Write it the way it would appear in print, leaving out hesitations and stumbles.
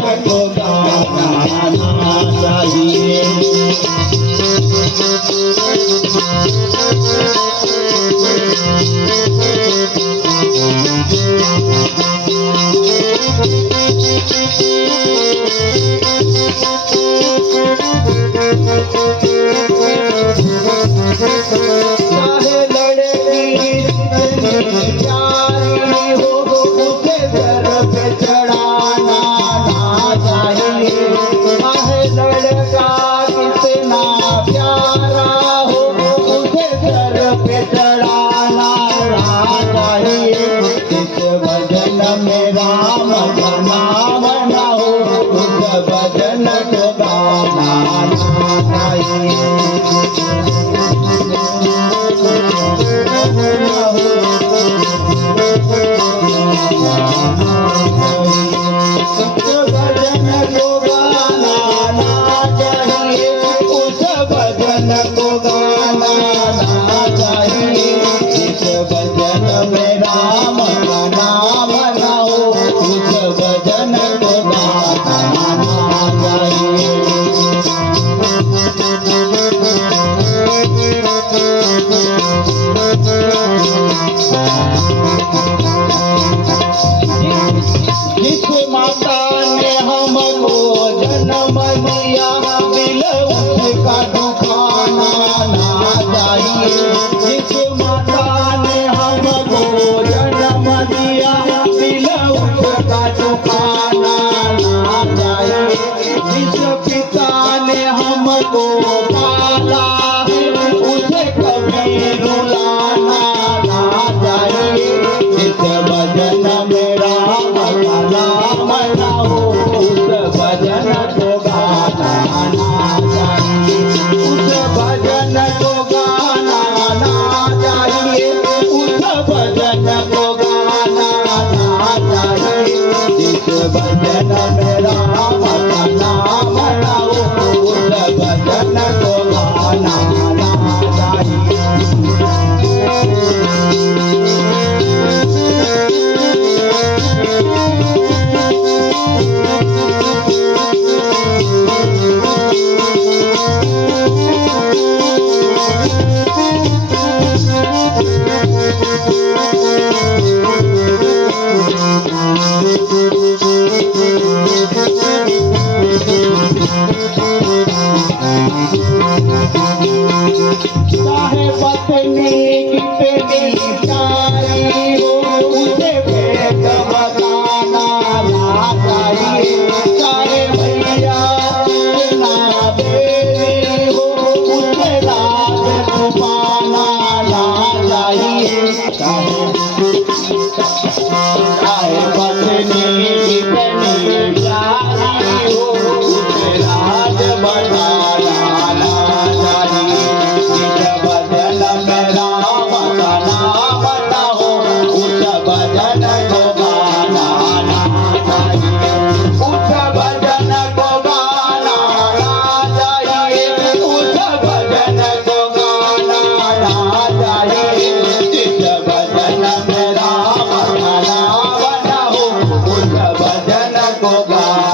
को गाना चाहिए। चाहे लड़की प्यारी हो उसे सर पे चढ़ाना ना चाहिए। चाहे लड़का कितना प्यारा हो उसे सर पे चढ़ाना ना चाहिए। इस भजन में राम का नाम ना हो उस भजन को गाना ना चाहिए। जिस माता ने हमको जन्म दिया दिल उसका दुखाना ना चाहिए। जिस माता ने हमको जन्म दिया दिल उसका दुखाना ना चाहिए। जिस पिता ने हमको पाला उसे कभी रुलाना ना चाहिए। जिस भजन में राम का नाम ना हो उस भजन को गाना ना चाहिए। उस भजन को गाना ना चाहिए। उस भजन को गाना ना चाहिए। जिस भजन में राम का नाम ना हो उस भजन को गाना ना चाहिए। चाहे पत्नी कितनी प्यारी हो उसे भेद बताना ना चाहिए। चाहे भैया कितना बेरी हो उसे राज छुपाना ना चाहिए। चाहे पत्नी कितनी प्यारी हो उसे राज बताना ना चाहिए। जिस भजन में राम का नाम ना हो उस भजन को गाना ना चाहिए। उस भजन को गाना ना चाहिए। उस भजन को गाना ना चाहिए। जिस भजन में राम का नाम ना हो उस भजन को गाना